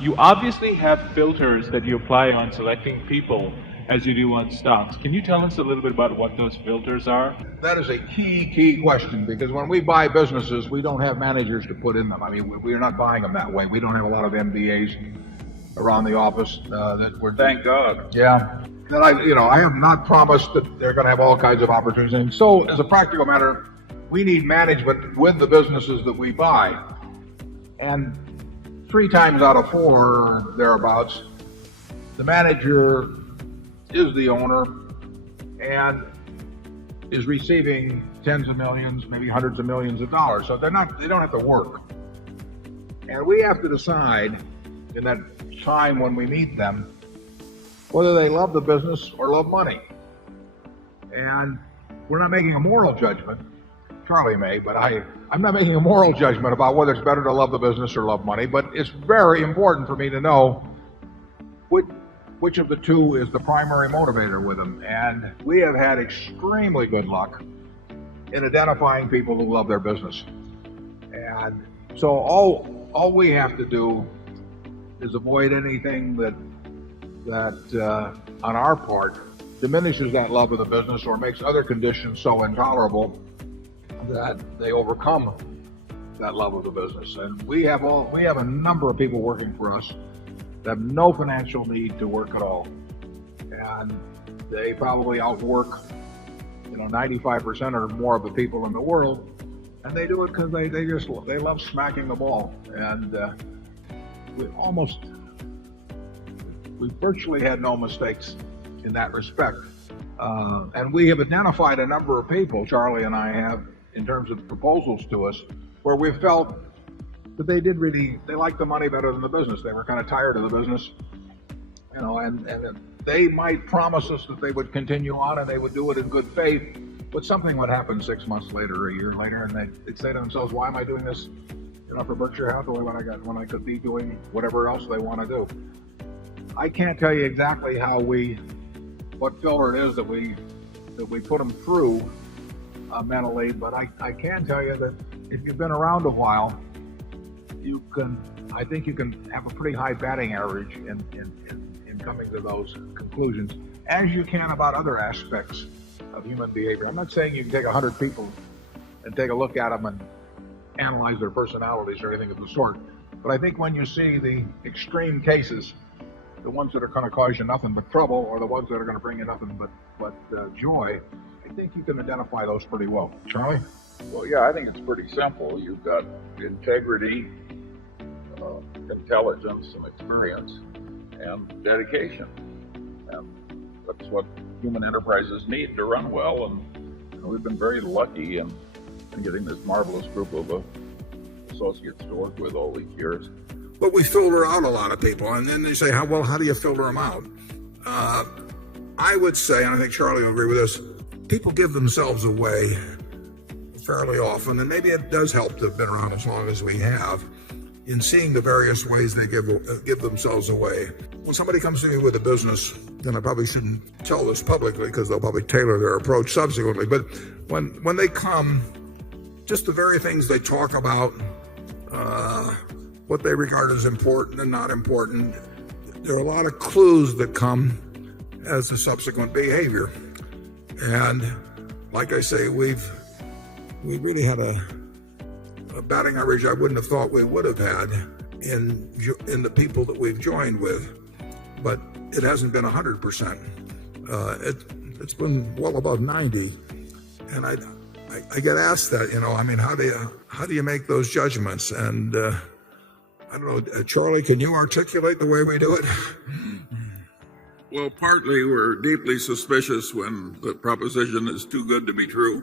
You obviously have filters that you apply on selecting people as you do on stocks. Can you tell us a little bit about what those filters are? That is a key question, because when we buy businesses, we don't have managers to put in them. I mean, we're not buying them that way. We don't have a lot of MBAs around the office that we're. Thank God. Yeah. And I have not promised that they're going to have all kinds of opportunities. And so, as a practical matter, we need management with the businesses that we buy. And 3 times out of 4 or thereabouts, the manager is the owner and is receiving tens of millions, maybe hundreds of millions of dollars. So they don't have to work. And we have to decide in that time when we meet them whether they love the business or love money. And we're not making a moral judgment. Charlie may, but I'm not making a moral judgment about whether it's better to love the business or love money. But it's very important for me to know which of the two is the primary motivator with them. And we have had extremely good luck in identifying people who love their business. And so all we have to do is avoid anything that on our part diminishes that love of the business or makes other conditions so intolerable that they overcome that love of the business. And we have a number of people working for us that have no financial need to work at all, and they probably outwork 95% or more of the people in the world, and they do it because they love smacking the ball. And we virtually had no mistakes in that respect. And we have identified a number of people, Charlie and I have, in terms of proposals to us, where we felt that they liked the money better than the business. They were kind of tired of the business, and they might promise us that they would continue on and they would do it in good faith, but something would happen 6 months later or a year later, and they'd say to themselves, why am I doing this for Berkshire Hathaway when I could be doing whatever else they want to do? I can't tell you exactly what filter it is that we put them through mentally, but I can tell you that if you've been around a while, I think you can have a pretty high batting average in coming to those conclusions, as you can about other aspects of human behavior. I'm not saying you can take 100 people and take a look at them and analyze their personalities or anything of the sort, but I think when you see the extreme cases, the ones that are going to cause you nothing but trouble, or the ones that are going to bring you nothing but joy, I think you can identify those pretty well. Charlie? Well, yeah, I think it's pretty simple. You've got integrity, intelligence, and experience, and dedication. And that's what human enterprises need to run well. And we've been very lucky in getting this marvelous group of associates to work with all these years. But we filter out a lot of people, and then they say, how do you filter them out? I would say, and I think Charlie will agree with this, people give themselves away fairly often, and maybe it does help to have been around as long as we have, in seeing the various ways they give themselves away. When somebody comes to me with a business, then I probably shouldn't tell this publicly because they'll probably tailor their approach subsequently, but when they come, just the very things they talk about, what they regard as important and not important, there are a lot of clues that come as a subsequent behavior. And like I say, we really had a batting average I wouldn't have thought we would have had in the people that we've joined with, but it hasn't been 100%. It's been well above 90, and I get asked that, how do you make those judgments? And I don't know, Charlie, can you articulate the way we do it? Well, partly we're deeply suspicious when the proposition is too good to be true.